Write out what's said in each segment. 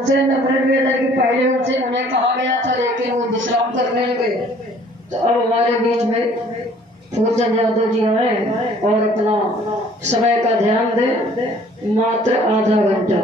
उनसे 99 की पहले उनसे उन्हें कहा गया था, लेकिन वो विश्राम करने लगे। तो अब हमारे बीच में फूलचंद यादव जी आए और अपना समय का ध्यान दे, मात्र आधा घंटा।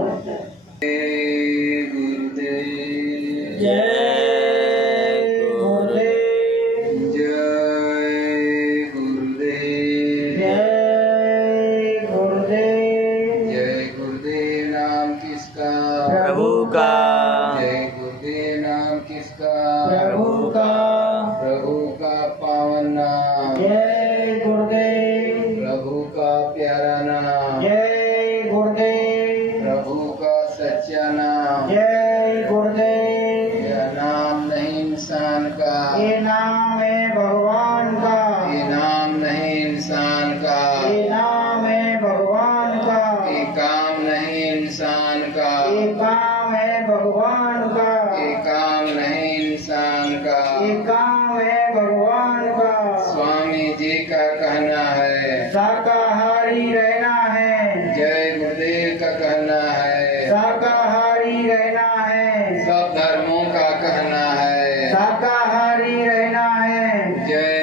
ये नाम है भगवान का, ये नाम नहीं इंसान का, ये नाम है भगवान का, ये काम नहीं इंसान का, ये काम है भगवान का, ये काम नहीं इंसान का, ये काम है भगवान का। स्वामी जी का कहना है शाकाहारी रहना है, जय गुरुदेव का कहना है शाकाहारी रहना है, सब धर्मों का कहना है शाकाहारी रहना है। जय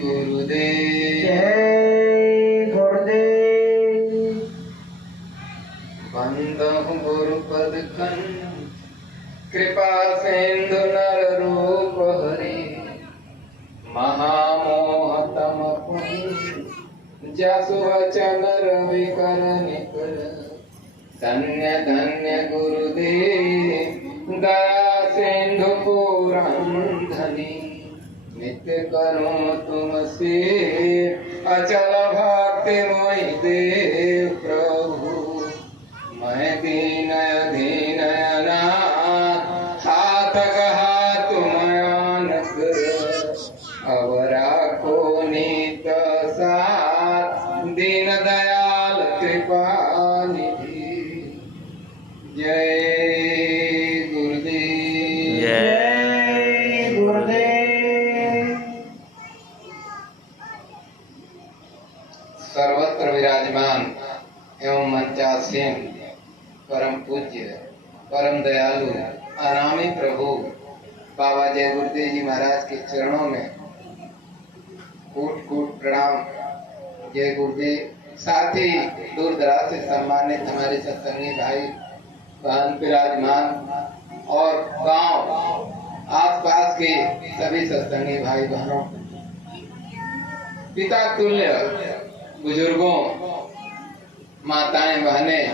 गुरुदेव। जय गुरुदेव। बंदहु गुरुपद कन कृपा सिंधु नर रूप हरि महामोह तम जसु वचन रवि कर निकर धन्य धन्य गुरुदेव दया सिंधु पुराण धनी नित्य करो तुम से अचल भक्ति मोहि देव प्रभु मैं दीन अधीन अनाथ हाथ कहा तुम आनक अब राखो नीत साथ दीन दयाल कृपा निधि। जय गुरुदेव। जय गुरुदेव। सर्वत्र विराजमान एवं मंचासीन परम पूज्य परम दयालु अनामी प्रभु बाबा जय गुरुदेव जी महाराज के चरणों में कूट कूट प्रणाम। जय गुरुदेव। साथ ही दूर दराज से सम्मानित हमारे सत्संगी भाई बहन विराजमान और गांव आसपास के सभी सत्संगी भाई बहनों, पिता तुल्य बुजुर्गों, माताएं बहनें,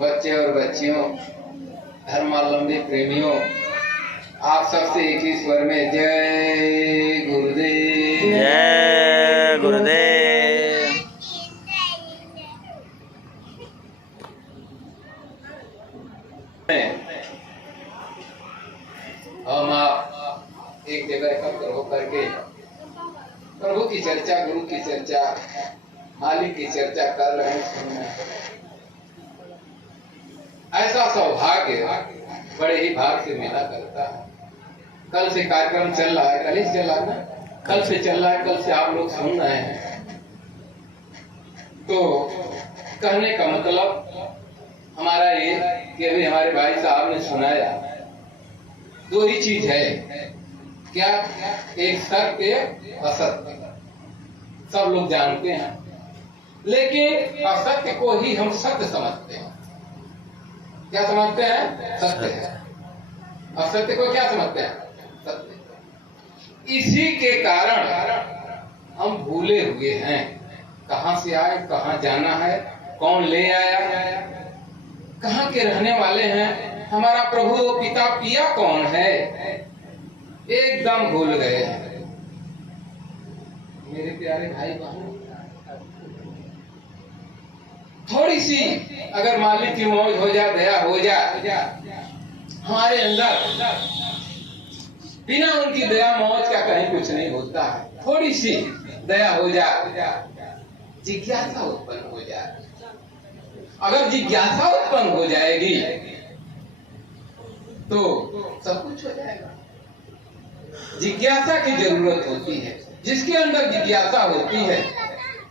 बच्चे और बच्चियों, धर्मावलंबी प्रेमियों, आप सबसे एक ही स्वर में जय गुरुदेव। जय गुरुदेव। हम आप एक जगह एकत्र होकर के प्रभु की चर्चा, गुरु की चर्चा, मालिक की चर्चा कर रहे हैं। ऐसा सौभाग्य बड़े ही भाग से मिला करता है। कल से कार्यक्रम चल रहा है, कल ही चल रहा है ना, कल से चल रहा है, कल से आप लोग सुन रहे हैं। तो कहने का मतलब हमारा ये कि अभी हमारे भाई साहब ने सुनाया, दो ही चीज है, क्या? एक सत्य, असत्य। सब लोग जानते हैं, लेकिन असत्य को ही हम सत्य समझते हैं। क्या समझते हैं? सत्य है। असत्य को क्या समझते हैं? सत्य। इसी के कारण हम भूले हुए हैं, कहां से आए, कहां जाना है, कौन ले आया, कहां के रहने वाले हैं, हमारा प्रभु पिता पिया कौन है, एकदम भूल गए हैं। मेरे प्यारे भाई बहन, थोड़ी सी अगर मालिक की मौज हो जाए, दया हो जाए हमारे अंदर, बिना उनकी दया मौज का कहीं कुछ नहीं होता है। थोड़ी सी दया हो जाए, जिज्ञासा उत्पन्न हो जाए। अगर जिज्ञासा उत्पन्न हो जाएगी तो सब कुछ हो जाएगा। जिज्ञासा की जरूरत होती है। जिसके अंदर जिज्ञासा होती है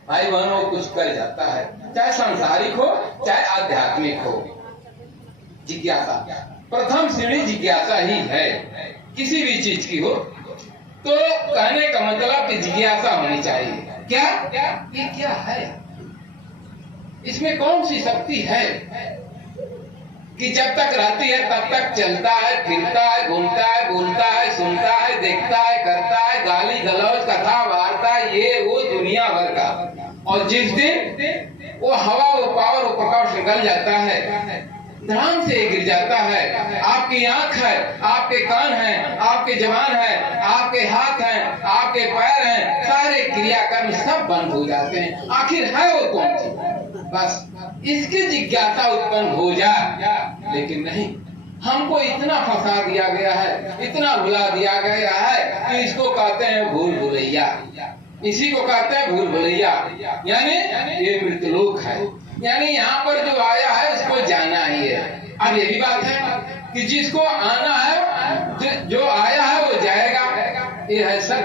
भाई बहनों, कुछ कर जाता है, चाहे सांसारिक हो चाहे आध्यात्मिक हो। जिज्ञासा प्रथम सीढ़ी जिज्ञासा ही है, किसी भी चीज की हो तो कहने का मतलब कि जिज्ञासा होनी चाहिए। क्या ये क्या है, इसमें कौन सी शक्ति है कि जब तक रहती है तब तक चलता है, फिरता है, घूमता है, बोलता है, सुनता है, देखता है, करता है, गाली गलौज, कथा वार्ता, ये वो दुनिया भर का। और जिस दिन वो हवा, वो पावर, वो प्रकाश निकल जाता है, धड़ाम से गिर जाता है। आपकी आंख है, आपके कान हैं, आपके जबान है, आपके हाथ हैं, आपके पैर हैं, सारे क्रियाकर्म सब बंद हो जाते हैं। आखिर है वो कौन सी? बस इसकी जिज्ञासा उत्पन्न हो जाए। लेकिन नहीं, हमको इतना फंसा दिया गया है, इतना भुला दिया गया है कि इसको कहते हैं भूल भुलैया। इसी को कहते हैं भूल भुलैया, यानी ये मृतलोक है, यानी यहाँ पर जो आया है उसको जाना ही है। अब ये भी बात है कि जिसको आना है, जो आया है वो जाएगा। ये है सर,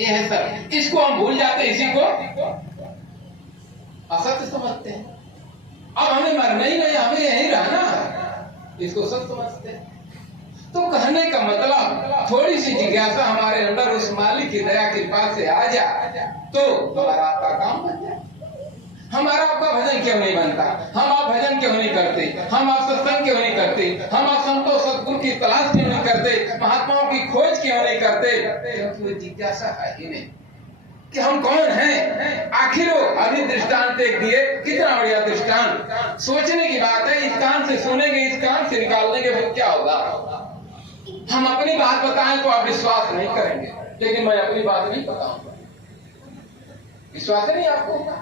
ये है सर। इसको हम भूल जाते, इसी को असत्य समझते हैं। अब हमें मरना ही नहीं, हमें यहीं रहना है, इसको सत्य समझते हैं। तो कहने का मतलब थोड़ी सी जिज्ञासा हमारे अंदर उस मालिक की दया कृपा से आ जाए तो हमारा आपका काम बन जाए। हमारा आपका भजन क्यों नहीं बनता? हम आप भजन क्यों नहीं करते? हम आप सत्संग क्यों नहीं करते? हम आप संतों सद्गुरु की तलाश क्यों नहीं करते? महात्माओं की खोज क्यों नहीं करते? क्योंकि वो जिज्ञासा है ही नहीं कि हम कौन हैं। आखिर वो अभी दृष्टांत एक दिए, कितना बढ़िया दृष्टांत। सोचने की बात है, इस कान से सुनेंगे, इस कान से निकाल देंगे, फिर क्या होगा? हम अपनी बात बताएं तो आप विश्वास नहीं करेंगे, लेकिन मैं अपनी बात नहीं बताऊंगा, विश्वास नहीं आपको होगा।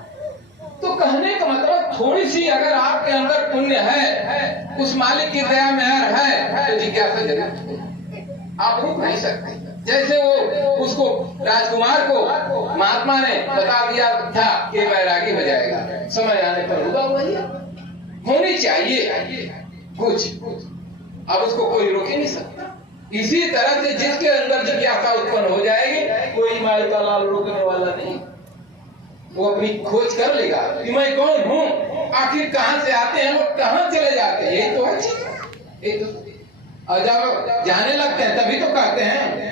तो कहने का मतलब थोड़ी सी अगर आपके अंदर पुण्य है, उस मालिक की दया मेहर है, तो जिज्ञासा जरूर आप रुक नहीं सकते। जैसे वो उसको राजकुमार को महात्मा ने बता दिया था कि वैरागी हो जाएगा, समय आने पर होगा वही होनी चाहिए कुछ, अब उसको कोई रोक ही नहीं सकता। इसी तरह से जिसके अंदर जिज्ञासा उत्पन्न हो जाएगी, कोई माई का लाल रोकने वाला नहीं। वो अपनी खोज कर लेगा कि मैं कौन हूँ, आखिर कहाँ से आते हैं लोग, कहाँ चले जाते हैं। यही तो है चीज। और जब जाने लगते हैं तभी तो कहते हैं,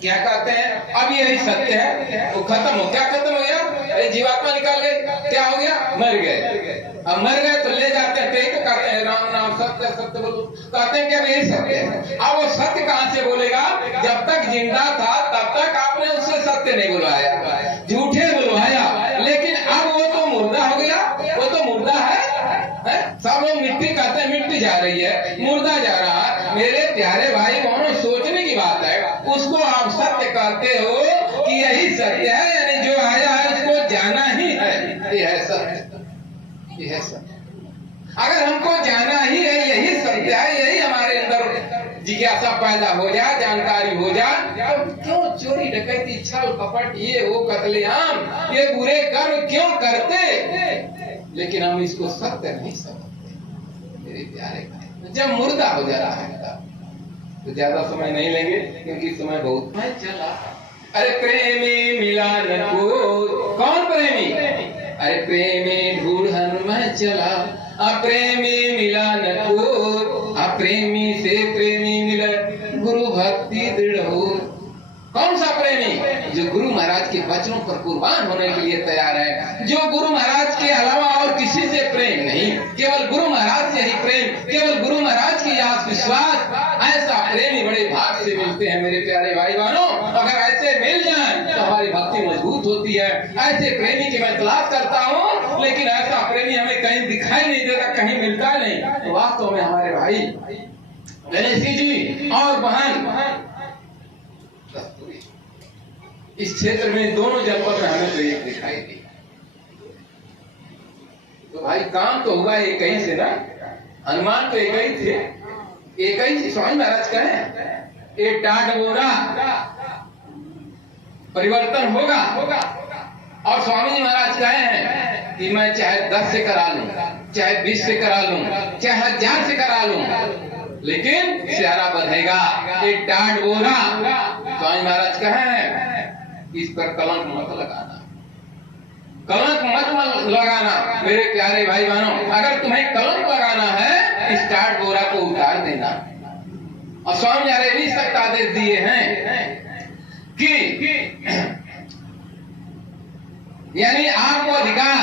क्या कहते हैं, अब यही सत्य है, वो खत्म हो। क्या खत्म हो गया? अरे जीवात्मा निकल गए, क्या हो गया? मर गए। अब मर गए तो ले जाते हैं, तो कहते हैं राम नाम सत्य सत्य बोलो, कहते हैं कि अब यही सत्य है। अब वो सत्य कहाँ से बोलेगा? जब तक जिंदा था तब तक आपने उससे सत्य नहीं बुलवाया, झूठे बुलवाया। लेकिन अब वो तो मुर्दा हो गया, वो तो मुर्दा है। सब लोग मिट्टी कहते हैं, मिट्टी जा रही है, मुर्दा जा रहा है। मेरे प्यारे भाई बहनों, सोचने की बात है, उसको आप सत्य कहते हो कि यही सत्य है, यानी जो आया है उसको जाना ही है। ये है सत्य, ये है सत्य। अगर हमको जाना ही है, यही सत्य है, यही हमारे अंदर जिज्ञासा पैदा हो जाए, जानकारी हो जाए, तो क्यों चोरी डकैती छल कपट ये वो कत्लेआम ये बुरे कर्म क्यों करते? लेकिन हम इसको सत्य नहीं समझते मेरे प्यारे भाई। जब मुर्दा हो जा रहा है तो ज्यादा समय नहीं लेंगे, क्योंकि समय बहुत है चला। अरे प्रेमी मिला न को, कौन प्रेमी? अरे प्रेमी ढूंढन में चला, अप्रेमी मिला न को, अप्रेमी से प्रेमी मिला, गुरु भक्ति दृढ़ हो। कौन सा प्रेमी? जो गुरु महाराज के वचनों पर कुर्बान होने के लिए तैयार है, जो गुरु महाराज के अलावा और किसी से प्रेम नहीं, केवल गुरु महाराज से ही प्रेम, केवल गुरु महाराज की आस विश्वास। ऐसा प्रेमी बड़े भाग से मिलते हैं मेरे प्यारे भाई बहनों। अगर ऐसे मिल जाएं तो हमारी भक्ति मजबूत होती है। ऐसे प्रेमी की मैं तलाश करता हूँ, लेकिन ऐसा प्रेमी हमें कहीं दिखाई नहीं देता, कहीं मिलता नहीं। तो वास्तव में हमारे भाई गणेश जी और बहन इस क्षेत्र में दोनों जनपद में हमें तो एक दिखाई दी। तो भाई काम तो हुआ एक ही से ना, हनुमान तो एक ही थे, एक ही से। स्वामी महाराज कहे एक टाट बोरा परिवर्तन होगा, और स्वामी जी महाराज कहे हैं कि मैं चाहे 10 से करा लूं, चाहे 20 से करा लूं, चाहे 1000 से करा लूं, लेकिन सेहरा बंधेगा। एक टाट बोरा। स्वामी महाराज कहे इस पर कलंक मत लगाना, कलंक मत लगाना मेरे प्यारे भाई बहनों। अगर तुम्हें कलंक लगाना है स्टार्ट बोरा को उतार देना। और स्वामी जी भी सख्त आदेश दिए हैं कि यानी आपको अधिकार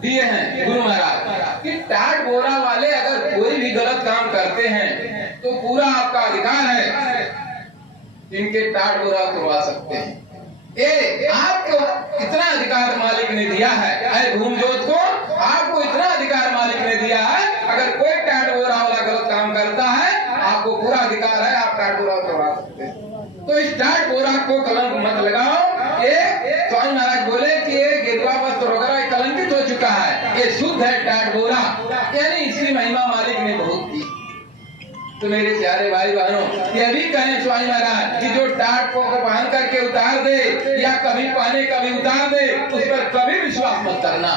दिए हैं गुरु महाराज कि टाट बोरा वाले अगर कोई भी गलत काम करते हैं तो पूरा आपका अधिकार है, इनके टाट बोरा करवा सकते हैं। ये आपको इतना अधिकार मालिक ने दिया है, अरे भूमजोत को आपको इतना अधिकार मालिक ने दिया है, अगर कोई टाट बोरा वाला गलत काम करता है आपको पूरा अधिकार है, आप टाट बोरा करवा सकते हैं। तो इस टाट बोरा को कलंक मत लगाओ। ये स्वामी महाराज बोले कि ये गिरवा वस्त्र वगैरह कलंकित हो चुका है, ये शुद्ध है टाट बोरा, यानी इसकी महिमा मालिक ने बहुत की। तो मेरे प्यारे भाई बहनों, ये भी कहें स्वामी महाराज कि जो टाट को पहन करके उतार दे या कभी पहने कभी उतार दे, उस पर कभी विश्वास मत करना।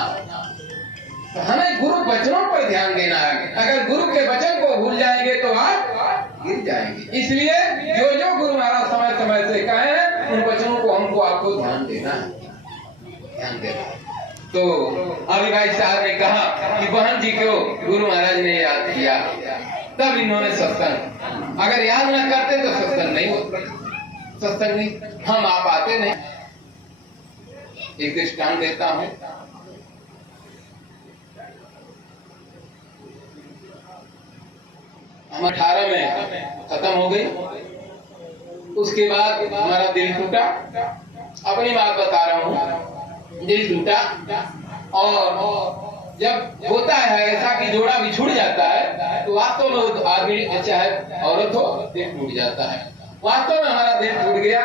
तो हमें गुरु वचनों पर ध्यान देना है। अगर गुरु के वचन को भूल जाएंगे तो आप गिर जाएंगे। इसलिए जो जो गुरु महाराज समय समय से कहे उन वचनों को हमको आपको ध्यान देना है, ध्यान देना है। तो अभी भाई साहब ने कहा कि बहन जी को गुरु महाराज ने याद किया, तब इन्होंने सत्संग, अगर याद न करते तो सत्संग नहीं होता, सत्संग नहीं, हम आप आते नहीं। एक दृष्टांत देता हूं। हम 18 में खत्म हो गई, उसके बाद हमारा दिल टूटा। अपनी बात बता रहा हूँ, दिल टूटा। और जब होता है ऐसा कि जोड़ा बिछुड़ जाता है तो वास्तव में आदमी चाहे औरत हो दिल टूट जाता है। वास्तव में हमारा दिल टूट गया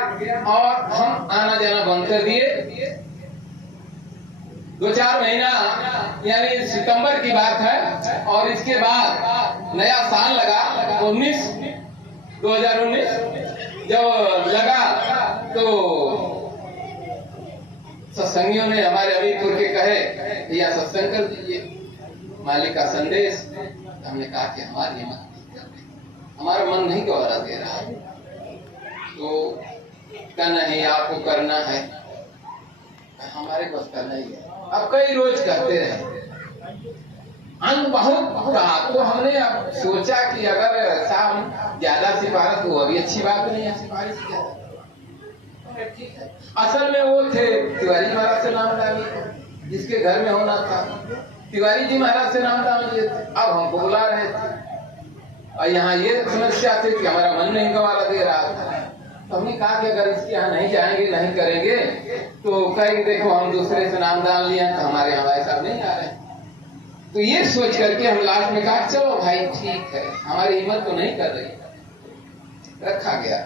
और हम आना जाना बंद कर दिए। 2-4 महीना यानी सितंबर की बात है, और इसके बाद नया साल लगा 2019 जब लगा तो सत्संगियों ने हमारे अमीरपुर के कहे या सत्संग कर दीजिए मालिक का संदेश। हमने कहा कि हमारी हिम्मत नहीं कर रही, हमारा मन नहीं गवारा दे रहा है, तो कहना है आपको करना है, हमारे बस का नहीं है। अब कई रोज करते रहे, अंत बहुत रहा, तो हमने अब सोचा कि अगर शाम ज्यादा सिफारिश हो, अभी अच्छी बात नहीं है सिफारिश ज्यादा, ठीक है। असल में वो थे तिवारी महाराज से नाम डाली, जिसके घर में होना था, तिवारी जी महाराज से नाम डाल दिए थे। अब हमको बुला रहे थे और यहाँ ये समस्या थी कि हमारा मन नहीं गवारा दे रहा था। तो हमने कहा कि अगर इसके यहाँ नहीं जाएंगे, नहीं करेंगे तो कहीं देखो हम दूसरे से नाम डाल लिया तो हमारे यहाँ भाई साहब नहीं आ रहे। तो ये सोच करके हम लास्ट में कहा चलो भाई ठीक है, हमारी हिम्मत तो नहीं कर रही। रखा गया,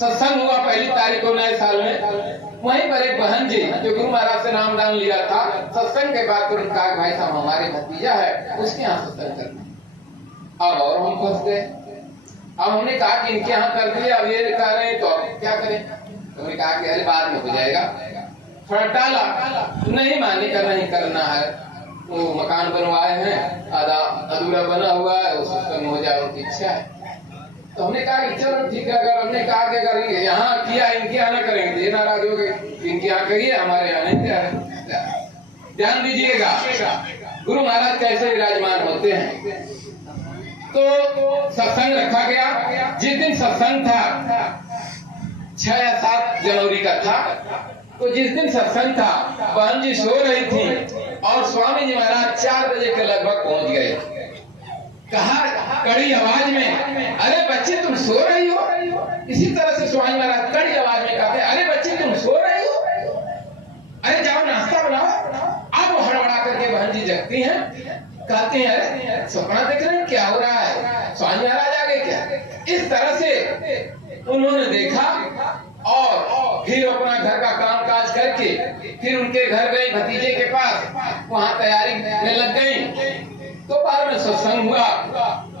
सत्संग हुआ 1 तारीख को नए साल में। वहीं पर एक बहन जी जो गुरु महाराज से नाम दान लिया था, सत्संग के बाद तुरंत कहा भाई साहब हमारे भतीजा है उसके यहाँ सत्संग करना। अब और हम फंस गए। अब हमने कहा कि इनके यहाँ कर दिए, अब ये कह रहे हैं तो अब क्या करें। तो हमने कहा कि अरे बाद में हो जाएगा, थोड़ा टाला, नहीं मानने का नहीं करना है। वो मकान बनवाए हैं, आधा अधूरा बना हुआ है, उस सत्संग हो जाए उनकी इच्छा है। तो हमने कहा कि चलो ठीक है। अगर हमने कहा कि अगर यहाँ किया इनके यहाँ न करेंगे, ये नाराज हो गए, इनके यहाँ करिए हमारे यहाँ नहीं करें। ध्यान दीजिएगा गुरु महाराज कैसे विराजमान होते हैं। तो सत्संग रखा गया। जिस दिन सत्संग था 6 या 7 जनवरी का था, तो जिस दिन सत्संग था बहन जी सो रही थी और स्वामी जी महाराज 4 बजे के लगभग पहुंच गए। कहा कड़ी आवाज में, अरे बच्चे तुम सो रही हो। इसी तरह से स्वामी महाराज कड़ी आवाज में कहते, अरे बच्चे तुम सो रही हो, अरे जाओ नाश्ता बनाओ। अब हड़बड़ा करके बहन जी जगती हैं, कहते हैं अरे सपना देख रहे हैं, क्या हो रहा है, स्वामी महाराज आ गए क्या। इस तरह से उन्होंने देखा और फिर अपना घर का काम काज करके फिर उनके घर गई भतीजे के पास, वहां तैयारी में लग गई। तो बाद में सत्संग हुआ।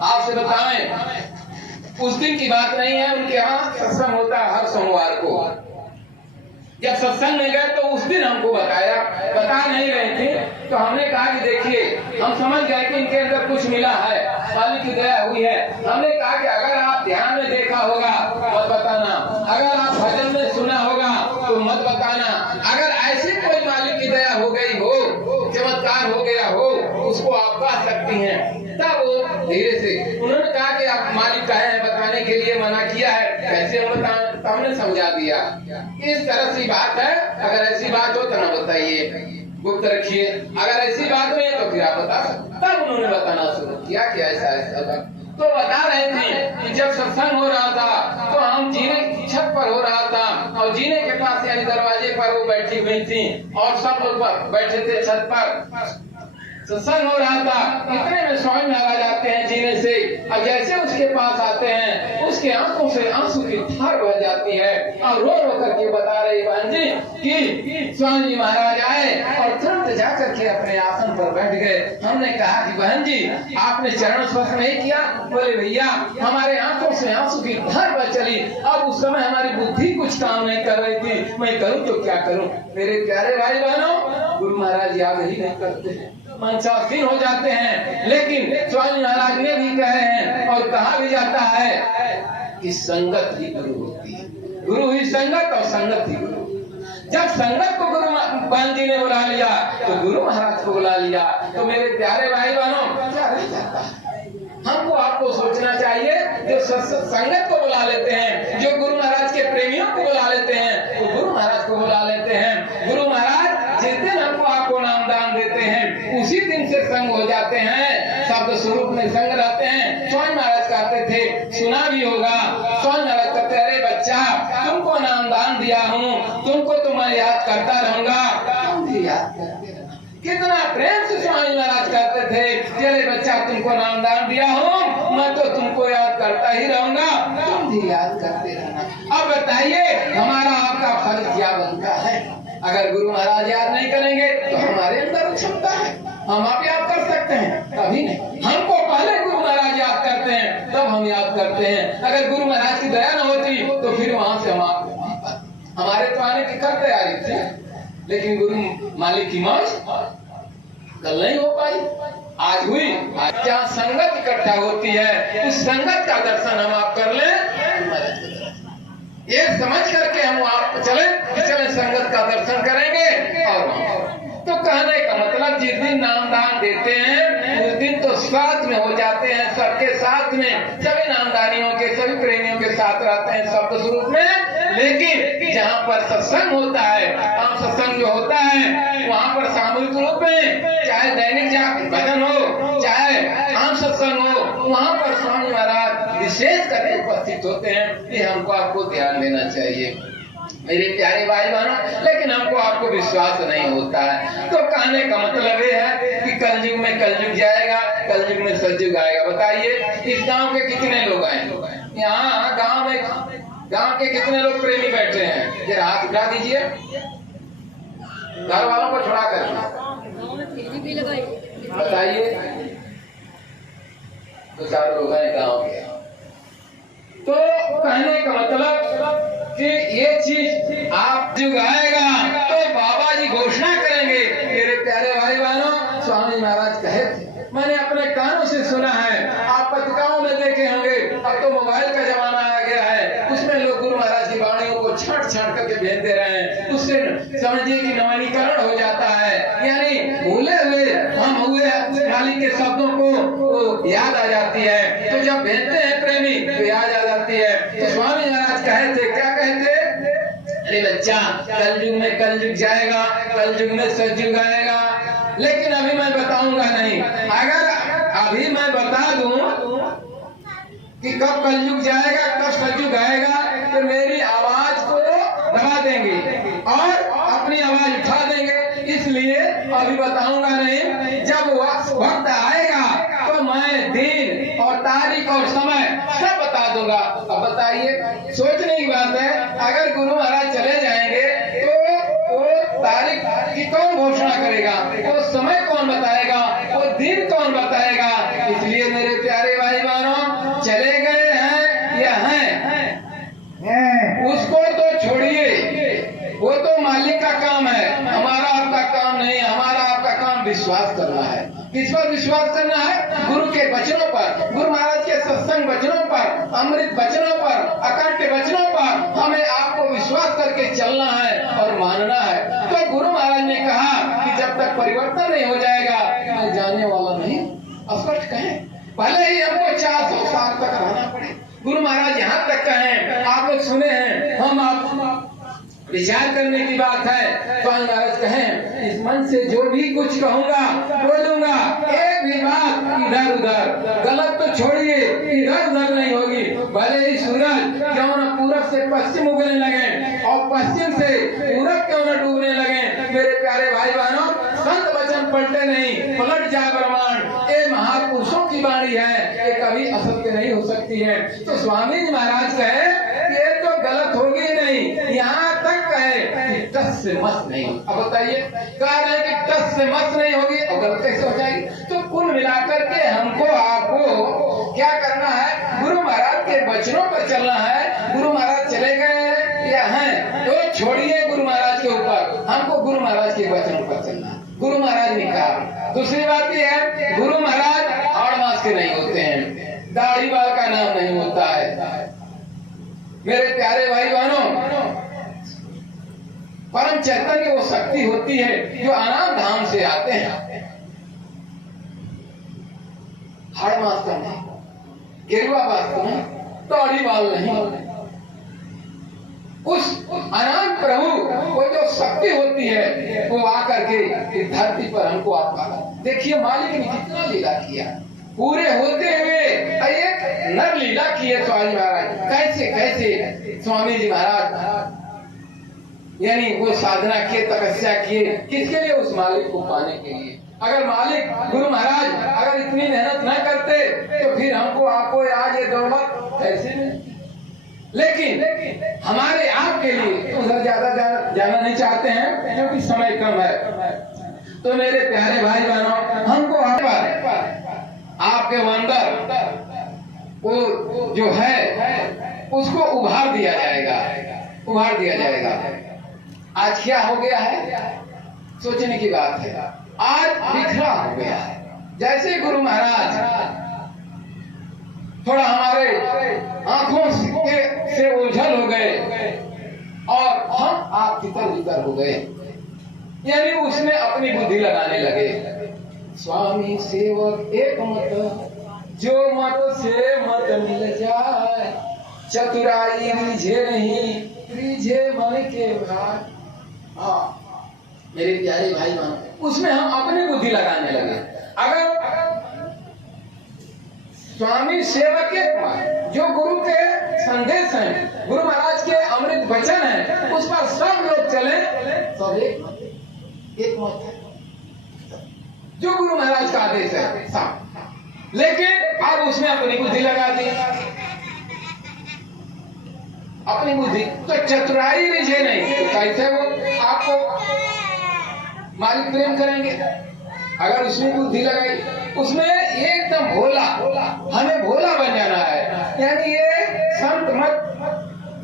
आपसे बताएं उस दिन की बात नहीं है, उनके यहाँ सत्संग होता है हर सोमवार को। जब सत्संग में गए तो उस दिन हमको बता नहीं रहे थे। तो हमने कहा कि देखिए हम समझ गए कि इनके अंदर कुछ मिला है, मालिक की दया हुई है। हमने कहा कि अगर आप ध्यान में देखा होगा मत बताना, अगर आप भजन में सुना होगा तो मत बताना। अगर ऐसी कोई मालिक की दया हो गई हो, चमत्कार हो गया हो, उसको आप कह सकती हैं। तब वो धीरे से उन्होंने कहा कि आप मालिक कहे हैं बताने के लिए मना किया है, कैसे हम बताएं? तो हमने समझा दिया इस तरह से बात है, अगर ऐसी बात हो तो ना बताइए, गुप्त रखिए, अगर ऐसी बात नहीं है तो फिर आप बता सकते। तब उन्होंने बताना शुरू किया कि ऐसा ऐसा। तो बता रहे थे कि जब सत्संग हो रहा था तो हम जीने की छत पर हो रहा था और जीने के पास यानी दरवाजे पर वो बैठी हुई थी और सब लोग बैठे थे छत पर, सत्संग हो रहा था। इतने में स्वामी महाराज आते हैं जीने से और जैसे उसके पास आते हैं उसके आंखों से आंसू की धार बह जाती है और रो रो करके बता रही बहन जी कि स्वामी महाराज आए और तुरंत जाकर के अपने आसन पर बैठ गए। हमने कहा कि बहन जी आपने चरण स्पर्श नहीं किया? बोले भैया हमारे आंखों से आंसू की धार बह चली, अब उस समय हमारी बुद्धि कुछ काम नहीं कर रही थी, मैं करूँ तो क्या करूँ। मेरे प्यारे भाई बहनों, गुरु महाराज याद ही नहीं करते हैं, मनसासीन हो जाते हैं। लेकिन स्वामी महाराज ने भी कहे हैं और कहा भी जाता है कि संगत ही गुरु होती है, गुरु ही संगत और संगत ही गुरु। जब संगत को गुरु बहन जी ने बुला लिया तो गुरु महाराज को बुला लिया, तो मेरे प्यारे भाई बहनों क्या रह जाता है? हमको आपको सोचना चाहिए, जो संगत को बुला लेते हैं, जो गुरु महाराज के प्रेमियों को बुला लेते हैं, वो गुरु महाराज को बुला लेते हैं। गुरु महाराज जिस दिन हमको आपको नाम दान देते हैं उसी दिन से संग हो जाते हैं, शब्द स्वरूप में संग रहते हैं। स्वामी महाराज कहते थे, सुना भी होगा, स्वामी महाराज कहते अरे बच्चा तुमको नाम दान दिया हूँ, तुमको तो मैं याद करता रहूंगा, तुम भी याद करते रहना। कितना प्रेम से स्वामी महाराज कहते थे, चले बच्चा तुमको नाम दान दिया हूँ, मैं तो तुमको याद करता ही रहूंगा, तुम भी याद करते रहना। अब बताइए हमारा आपका फर्ज क्या बनता है? अगर गुरु महाराज याद नहीं करेंगे तो हमारे अंदर क्षमता है, हम आप याद कर सकते हैं, कभी नहीं। हमको पहले गुरु महाराज याद करते हैं तब हम याद करते हैं। अगर गुरु महाराज की दया न होती तो फिर वहां से हम हमारे तो आने की कर तैयारी थी, लेकिन गुरु मालिक की मौज कल नहीं हो पाई, आज हुई। आज जहाँ संगत इकट्ठा होती है उस संगत का दर्शन हम आप कर लें, ये समझ करके हम आप चले संगत का दर्शन करेंगे। और तो कहने का मतलब जिस दिन नाम दान देते हैं उस दिन तो साथ में हो जाते हैं, सबके साथ में, सभी नामदानियों के सभी प्रेमियों के साथ रहते हैं शब्द स्वरूप में। लेकिन जहाँ पर सत्संग होता है, आम सत्संग जो होता है वहाँ पर सामूहिक रूप में चाहे दैनिक भजन हो चाहे आम सत्संग हो, वहाँ पर स्वामी महाराज विशेष करके उपस्थित होते हैं। ये हमको आपको ध्यान देना चाहिए मेरे प्यारे भाई बहनों। लेकिन हमको आपको विश्वास नहीं होता है, तो कहने का मतलब ये है कि कलयुग में कलयुग जाएगा, कलयुग में सतयुग आएगा। बताइए इस गांव के कितने लोग आए? यहाँ गांव के कितने लोग प्रेमी बैठे हैं? जरा हाथ उठा दीजिए, घर वालों को छोड़ा कर बताइए। 2-4 लोग हैं गांव के। तो कहने का मतलब कि ये चीज आप जुग आएगा तो बाबा जी घोषणा करेंगे। मेरे प्यारे भाई बहनों, स्वामी महाराज कहे थे, मैंने अपने कानों से सुना है, आप पत्रिकाओं में देखे होंगे, अब तो मोबाइल का जमाना आ गया है, उसमें लोग गुरु महाराज की वाणियों को छांट करके भेज दे रहे हैं। उससे समझिए कि नवीनीकरण हो जाता है, यानी भूले हुए हम हुए मालिक के शब्दों को याद आ जाती है। तो जब भेजते हैं प्रेमी तो याद आ जाती है। तो स्वामी महाराज कहे थे, क्या कहते? अरे बच्चा कलयुग में कलयुग जाएगा, कलयुग में सतयुग आएगा। लेकिन अभी मैं बताऊंगा नहीं। अगर अभी मैं बता दूं कि कब कलयुग जाएगा कब सतयुग आएगा तो मेरी आवाज को दबा देंगे और अपनी आवाज उठा देंगे, इसलिए अभी बताऊंगा नहीं। जब वक्त आएगा तो मैं दिन और तारीख और समय सब बता दूंगा। अब बताइए सोचने की बात है, अगर गुरु महाराज चले जाएंगे तो वो तारीख की कौन घोषणा करेगा, वो समय कौन बताएगा, वो दिन कौन बताएगा? इसलिए मेरे प्यारे भाई बहनों, चले गए हैं या हैं उसको तो छोड़िए, वो तो मालिक का काम है, हमारा आपका काम नहीं है। हमारा आपका काम विश्वास करना है। किस पर विश्वास करना है? गुरु के वचनों पर, गुरु महाराज के सत्संग वचनों पर, अमृत वचनों पर, अकट्ठ वचनों पर हमें आपको विश्वास करके चलना है और मानना है। तो गुरु महाराज ने कहा कि जब जब तक परिवर्तन नहीं हो जाएगा मैं जाने वाला नहीं। स्पष्ट कहें, भले ही हमको 400 साल तक रहना पड़े। गुरु महाराज यहाँ तक कहें, आप लोग सुने हैं, हम आप विचार करने की बात है। स्वामी महाराज कहें, इस मन से जो भी कुछ कहूंगा बोलूंगा, एक भी बात इधर उधर गलत तो छोड़िए, इधर उधर नहीं होगी। भले ही सूरज क्यों न पूरब से पश्चिम उगने लगे और पश्चिम से पूरब क्यों न डूबने लगे, मेरे प्यारे भाई बहनों, संत वचन पलटे नहीं, पलट जा ब्रह्मांड। ये महापुरुषों की वाणी है, ये कभी असत्य नहीं हो सकती है। तो स्वामी जी महाराज कहे ये तो गलत होगी नहीं, यहाँ तक कहे कि टस से मत नहीं। अब बताइए, कह रहे हैं कि टस से मत नहीं होगी और गलत कैसे हो जाएगी? तो कुल मिलाकर के हमको आपको क्या करना है? गुरु महाराज के वचनों पर चलना है। गुरु महाराज चले गए या हैं तो छोड़िए गुरु महाराज के ऊपर, हमको गुरु महाराज के वचनों पर चलना है। गुरु महाराज ने कहा। दूसरी बात यह है, गुरु महाराज हाड़ मास के नहीं होते हैं, दाढ़ी बाल का नाम नहीं होता है। मेरे प्यारे भाई बहनों, परम चैतन्य वो शक्ति होती है जो अनाम धाम से आते हैं। हाड़ मास का नहीं, गेरुआ बात का नहीं, दाढ़ी बाल नहीं। उस अनंत प्रभु वो जो शक्ति होती है वो आकर के इस धरती पर हमको आपका। देखिए मालिक ने कितना लीला किया, पूरे होते हुए एक नर लीला की है स्वामी महाराज। कैसे कैसे स्वामी जी महाराज यानी वो साधना किए, तपस्या किए, किसके लिए? उस मालिक को पाने के लिए। अगर मालिक गुरु महाराज अगर इतनी मेहनत न करते तो फिर हमको आपको आज ये दौलत कैसे मिलती? लेकिन हमारे आपके लिए उधर ज्यादा जाना नहीं चाहते हैं क्योंकि समय कम है। तो मेरे प्यारे भाई बहनों, हमको आपके अंदर वो जो है उसको उभार दिया जाएगा, उभार दिया जाएगा। आज क्या हो गया है, सोचने की बात है। आज बिखरा हो गया है। जैसे गुरु महाराज थोड़ा हमारे आंखों से उलझल हो गए और हम आप तितर हो गए, यानी उसमें अपनी बुद्धि लगाने लगे। स्वामी सेवक एक मत, जो मत से मत मिल जाए, चतुराई रिझे नहीं, रिझे मन के भाई। हाँ मेरे प्यारे भाई बहन, उसमें हम अपनी बुद्धि लगाने लगे। अगर स्वामी सेवक के जो गुरु के संदेश हैं, गुरु महाराज के अमृत वचन हैं, उस पर सब लोग चले, सब एक मत है। जो गुरु महाराज का आदेश है सब, लेकिन अब उसने अपनी बुद्धि लगा दी, अपनी बुद्धि। तो चतुराई रिझे नहीं, तो कैसे वो आपको मालिक प्रेम करेंगे? अगर उसने बुद्धि लगाई, उसमें एकदम भोला, हमें भोला बन जाना है। यानी ये संत मत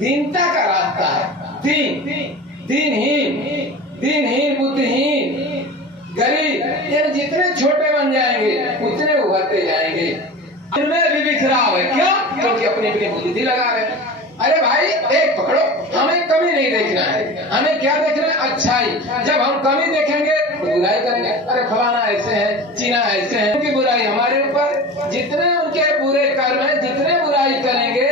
दीनता का रास्ता है। दीनहीन, बुद्धिहीन, गरीब, ये जितने छोटे बन जाएंगे उतने उभरते जाएंगे। इनमें भी बिखराव है। क्यों? क्योंकि अपनी अपनी बुद्धि लगा रहे हैं। अरे भाई एक पकड़ो, हमें कमी नहीं देखना है, हमें क्या देखना है? अच्छाई। जब हम कमी देखेंगे तो बुराई करेंगे। अरे फलाना ऐसे है, चीना ऐसे है, उनकी बुराई हमारे ऊपर। जितने उनके बुरे कर्म है, जितने बुराई करेंगे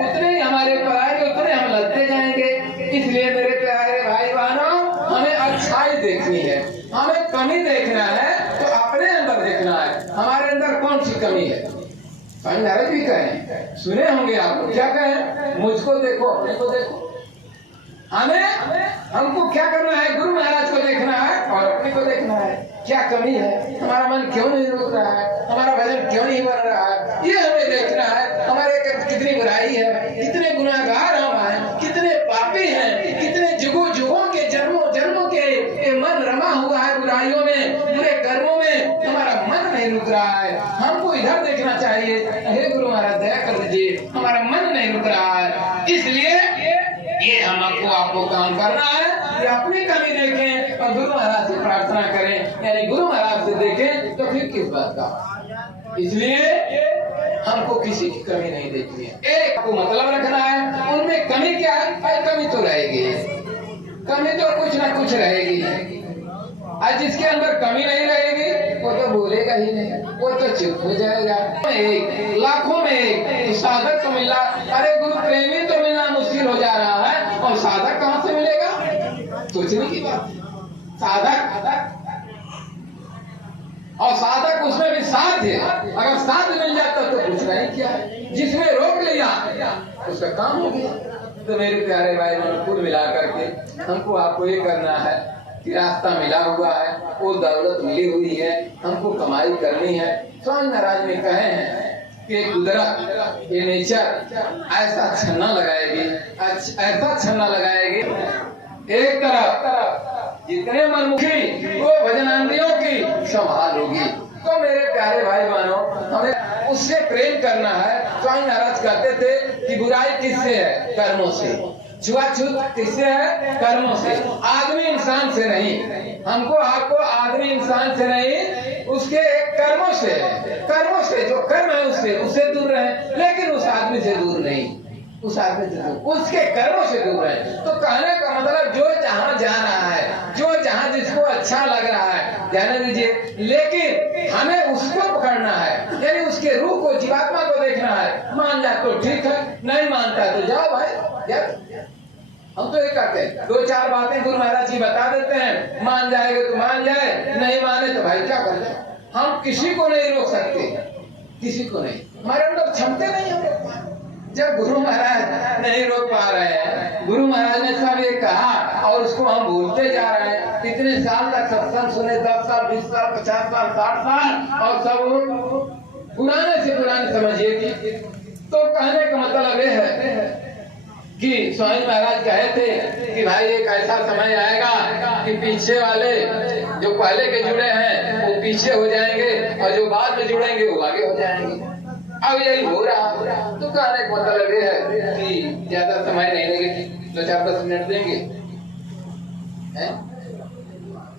उतने ही हमारे ऊपर आएंगे, उतने हम लड़ते जाएंगे। इसलिए मेरे प्यारे भाई बहनों, हमें अच्छाई देखनी है, हमें कमी देखना है तो अपने अंदर देखना है, हमारे अंदर कौन सी कमी है। स्वामी महाराज भी कहें, सुने होंगे आप लोग, क्या कहें? मुझको देखो, अपने को देखो। हमको क्या करना है? गुरु महाराज को देखना है और अपने को देखना है। क्या कमी है, हमारा मन क्यों नहीं रुक रहा है, हमारा भजन क्यों नहीं बन रहा है, ये हमें देखना है। हमारे कितनी बुराई है, कितने गुनाहगार हम हैं, कितने पापी हैं, कितने जुगों के जन्मों के मन रमा हुआ है बुराइयों में, बुरे कर्मों में, हमारा मन नहीं रुक रहा है। हमको इधर देखना चाहिए। हे गुरु महाराज दया कर दीजिए, हमारा मन नहीं रुक रहा है। इसलिए ये आपको काम करना है कि अपनी कमी देखें और गुरु महाराज से प्रार्थना करें, यानी गुरु महाराज से देखें तो फिर किस बात का। इसलिए हमको किसी की कमी नहीं देखनी है, एक को मतलब रखना है। उनमें कमी क्या है? कमी तो रहेगी, कमी तो कुछ ना कुछ रहेगी। आज जिसके अंदर कमी नहीं रहेगी वो तो बोलेगा ही नहीं, वो तो चुप हो जाएगा। एक लाखों में एक तो साधक को मिला, अरे गुरु प्रेमी तो मिलना मुश्किल हो जा रहा है, और साधक कहाँ से मिलेगा? सोचने की बात। साधक और साधक उसमें भी साथ है, अगर साथ मिल जाता तो कुछ नहीं किया, जिसमें रोक लिया उसका काम हो गया। तो मेरे प्यारे भाई कुल मिला करके हमको आपको ये करना है कि रास्ता मिला हुआ है, वो दौलत मिली हुई है, हमको कमाई करनी है। स्वामी महाराज ने कहे हैं कि कुदरत ये नेचर ऐसा छन्ना लगाएगी, ऐसा छन्ना लगाएगी, एक तरफ जितने मनमुखी वो भजनांदियों की संभाल होगी। तो मेरे प्यारे भाई बहनों, हमें उससे प्रेम करना है। स्वामी महाराज कहते थे कि बुराई किससे है? कर्मों से। छुआछूत किससे है? कर्मों से। आदमी इंसान से नहीं, हमको आपको आदमी इंसान से नहीं, उसके कर्मों से। कर्मों से जो कर्म है उससे दूर रहे, लेकिन उस आदमी से दूर नहीं, उस आदमी से दूर, उसके कर्मों से दूर रहे। तो कहने का मतलब जो जहाँ जा रहा है, जो जहाँ जिसको अच्छा लग रहा है जाने दीजिए, लेकिन हमें उसको पकड़ना है, यानी उसके रूह को, जीवात्मा को देखना है। मान जाए तो ठीक है, नहीं मानता तो जाओ भाई, जाओ। हम तो ये करते हैं, दो चार बातें गुरु महाराज जी बता देते हैं, मान जाएगा तो मान जाए, नहीं माने तो भाई क्या कर जाए। हम किसी को नहीं रोक सकते, किसी को नहीं, हमारे अंदर क्षमता नहीं है। जब गुरु महाराज नहीं रोक पा रहे हैं, गुरु महाराज ने सब ये कहा और उसको हम भूलते जा रहे हैं। इतने साल तक सत्संग सुने, 10 साल 20 साल 50 साल 60 साल, और सब पुराने से पुराने समझिए कि। तो कहने का मतलब ये है कि स्वामी महाराज कहे थे कि भाई एक ऐसा समय आएगा कि पीछे वाले जो पहले के जुड़े हैं वो पीछे हो जाएंगे, और जो बाद में जुड़ेंगे वो आगे हो जाएंगे। अब यही हो रहा। तो कहने का मतलब ये है कि ज्यादा समय नहीं लेंगे, 2-4-10 मिनट देंगे।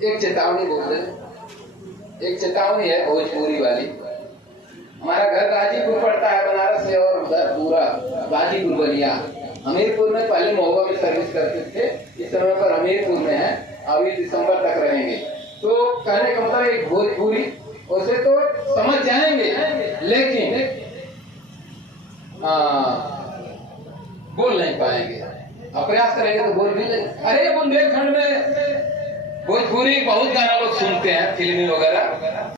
एक चेतावनी बोल रहे, एक चेतावनी है भोजपुरी वाली। हमारा घर गाजीपुर पड़ता है, बनारस से, और उधर पूरा गाजीपुर बलिया। हमीरपुर में पहले महुआ में सर्विस करते थे, इस समय पर हमीरपुर में है, अभी दिसंबर तक रहेंगे। तो कहने का मतलब एक भोजपुरी उसे तो समझ जाएंगे, लेकिन बोल नहीं पाएंगे। प्रयास करेंगे तो बोल भी लेंगे। अरे बुंदेलखंड में भोजपुरी बहुत गाना लोग सुनते हैं, फिल्मी वगैरह।